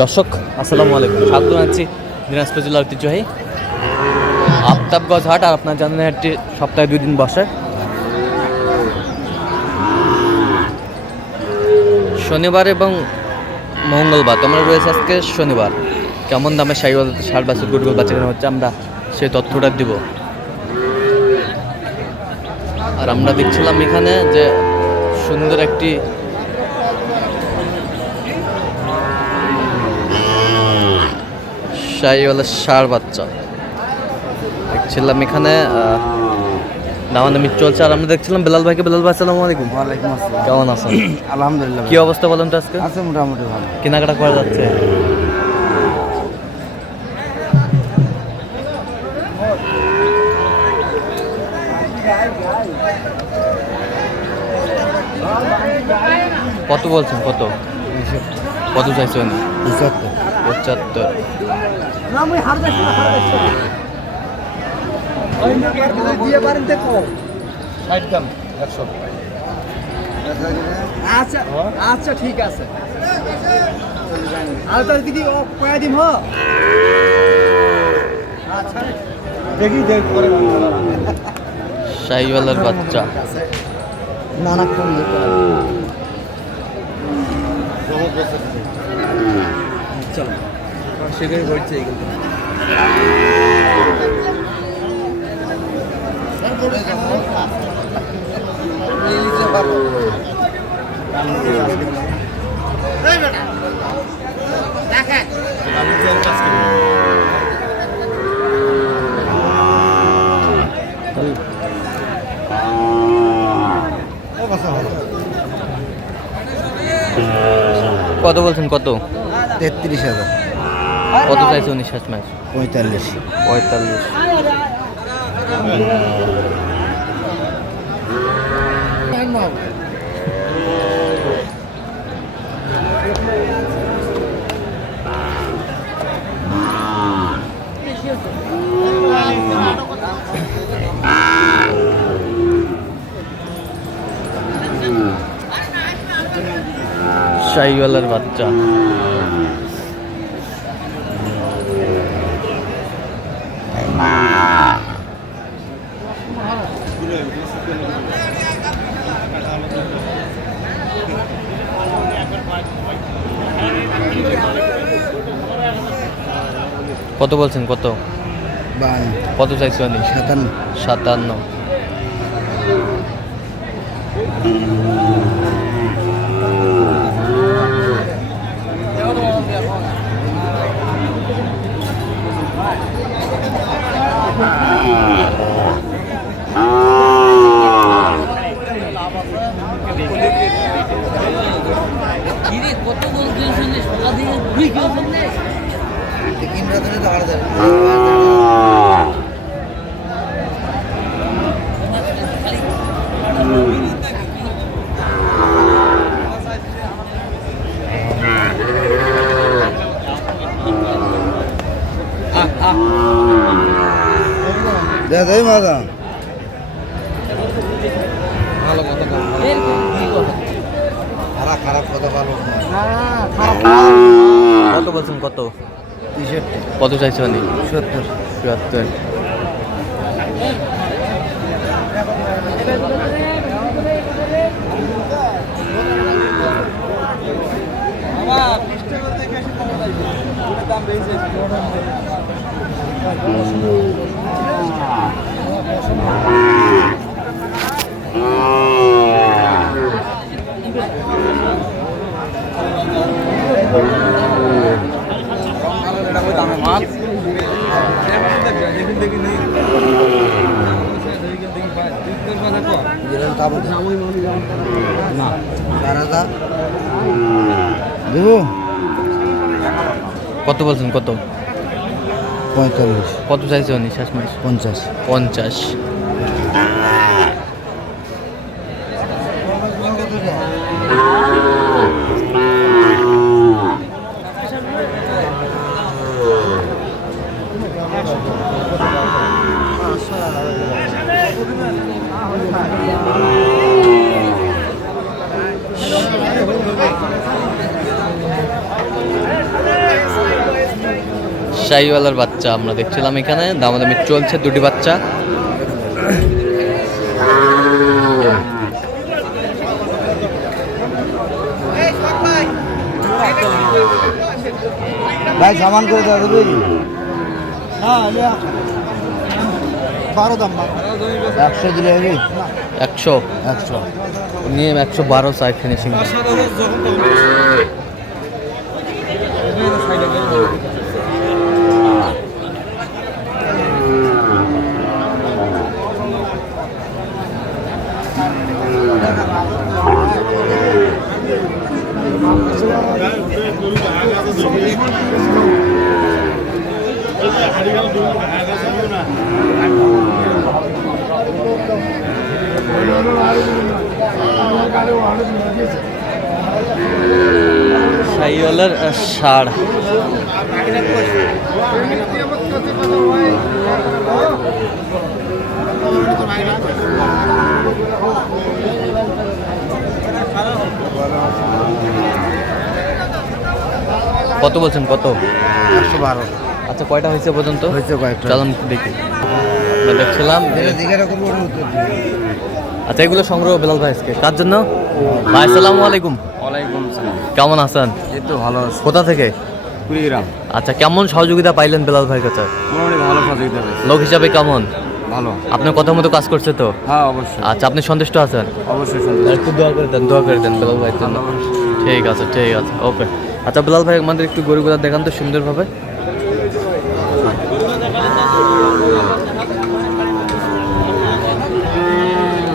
দর্শক, আসসালামু আলাইকুম। স্বাগত জানাচ্ছি দিনাজপুর জেলার ঐতিহ্যবাহী আফতাবগঞ্জ হাট, আর আপনার জানেন হাটটি সপ্তাহে দুই দিন বসে। শনিবার এবং মঙ্গলবার, তোমরা রয়েছে আজকে শনিবার। কেমন দামে সাইকেল ষাট বাছর গুটগুল বাচ্চা হচ্ছে, আমরা সেই তথ্যটা দিব। আর আমরা দেখছিলাম এখানে যে সুন্দর একটি শাহিওয়ালা সার বাচ্চা। দেখছিলাম এখানে দামাদামি চলছে। আর আমরা দেখছিলাম বেলাল ভাইকে। বেলাল ভাই আসসালামু আলাইকুম। ওয়ালাইকুম আসসালাম। কেমন আছেন? আলহামদুলিল্লাহ কি অবস্থা বলেন তো আজকে? আছে মোটামুটি ভালো। কেনাকাটা করা যাচ্ছে? কত বলছেন? কত? কত চাইছেন? পঁচাত্তর আচ্ছা আচ্ছা ঠিক আছে। আর তার দিদি ও কয়া দিম হ? আচ্ছা দেখি দেখ পরে শাহিওয়ালার বাচ্চা। নানা চলো সেটাই বলছে এইগুলো কত বলছেন কত? তেত্রিশ হাজার। কত চাইছে উনিশ শেষ ম্যাচ পঁয়তাল্লিশ। পঁয়তাল্লিশ। শাহিওয়ালার বাচ্চা। কত বলছেন কত? কত চাইছো সাতান্ন। সাতান্ন। তিন রাত্রে তো হাজার দেখা যাই মাদা খারাপ খারাপ কথা ভালো। কত বলছেন কত? কত চাইছো উনি সত্তর। চুয়াত্তর জিরাল কাবু দেখি নেই। কত বলছেন কত? পঁয়তাল্লিশ। কত চাইছে উনি শেষ মাস? পঞ্চাশ। পঞ্চাশ। Thank you. শাহিওয়ালার বাচ্চা আমরা দেখছিলাম এখানে। দামাদামি চলছে দুটি বাচ্চা। ভাই সামান করে দাও হ্যাঁ বারো দাম একশো দিলে হবে একশো একশো নিয়ে একশো বারো চাই ফিনিশিং শাহিওয়ালার ষাড় কত বলছেন কত? একশো বারো। আচ্ছা কয়টা হয়েছে পর্যন্ত? হয়েছে কয়েকটা। চলুন দেখি। দেখছিলাম। আচ্ছা এগুলো সংগ্রহ বেলাল ভাই আজকে। কার জন্য? ভাই আসসালামু আলাইকুম। ওয়ালাইকুম সালাম কেমন আছেন? এই তো ভালো আছে। কোথা থেকে? কুড়িগ্রাম। আচ্ছা কেমন সহযোগিতা পাইলেন বেলাল ভাইয়ের কাছে? মোটামুটি ভালো সহযোগিতা পেয়েছি লোক হিসাবে কেমন? ভালো। আপনার কথা মতো কাজ করছে তো? হ্যাঁ অবশ্যই। আচ্ছা আপনি সন্তুষ্ট আছেন? অবশ্যই সুন্দর একটু দোয়া করে দেন দোয়া করে দেন বেলাল জন্য। ঠিক আছে ঠিক আছে ওকে। আচ্ছা বেলাল ভাই আমাদের একটু গরুগুলা দেখান তো সুন্দরভাবে।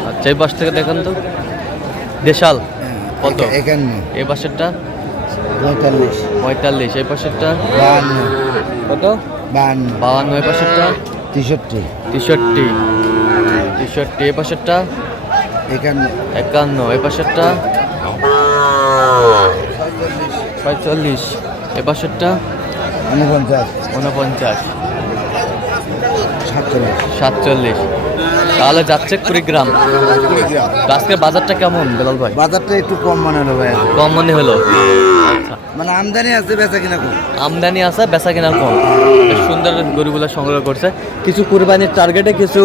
আচ্ছা এই পাশ থেকে দেখান তো। দেশাল? কত? একা- একান্ন। এই পাশেরটা? পঁয়তাল্লিশ। পঁয়তাল্লিশ। এই পাশেরটা? বাহান্ন। কত? বাহান্ন। বাহান্ন। এই পাশেরটা? তেষট্টি। তেষট্টি। তেষট্টি। এই পাশেরটা? একান্ন। একান্ন। এই পাশেরটা? পঁয়তাল্লিশ। এ পাশেরটা? উনপঞ্চাশ। উনপঞ্চাশ। সাতচল্লিশ। সাতচল্লিশ। তাহলে যাচ্ছে কুড়িগ্রাম। আজকে বাজারটা কেমন বেলাল ভাই? বাজারটা একটু কম মনে হলো ভাই। কম মনে হলো? আচ্ছা। মানে আমদানি আছে বেচা কিনা কম। আমদানি আছে বেচা কিনা কম। সুন্দর গরুগুলো সংগ্রহ করছে। কিছু কুরবানির টার্গেটে কিছু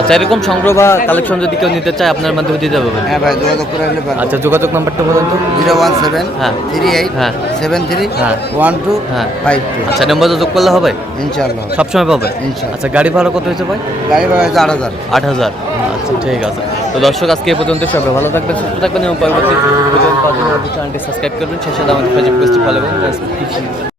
আচ্ছা এরকম সংগ্রহ বা কালেকশন যদি কেউ নিতে চায় আপনার মাধ্যমে দিতে পারবেন হ্যাঁ ভাই যোগাযোগ করে আসলে পারব। আচ্ছা যোগাযোগ নাম্বারটা বলুন তো। জিরো ওয়ান সেভেন হ্যাঁ। থ্রি এইট হ্যাঁ। সেভেন থ্রি হ্যাঁ। ওয়ান টু হ্যাঁ। Five two. আচ্ছা নম্বর যোগ করলে হবে? ইনশাল্লাহ সবসময় পাবে? ইনশাআল্লাহ। আচ্ছা গাড়ি ভাড়া কত হয়েছে ভাই? গাড়ি ভাড়া হয়েছে আট হাজার। আট হাজার। আচ্ছা ঠিক আছে। তো দর্শক আজকে এ পর্যন্ত সবাই ভালো থাকবেন সুস্থ থাকবেন এবং পরবর্তী চ্যানেলটি সাবস্ক্রাইব করবেন। সেই সাথে আমাদের ফেসবুক পেজটি ফলো করুন।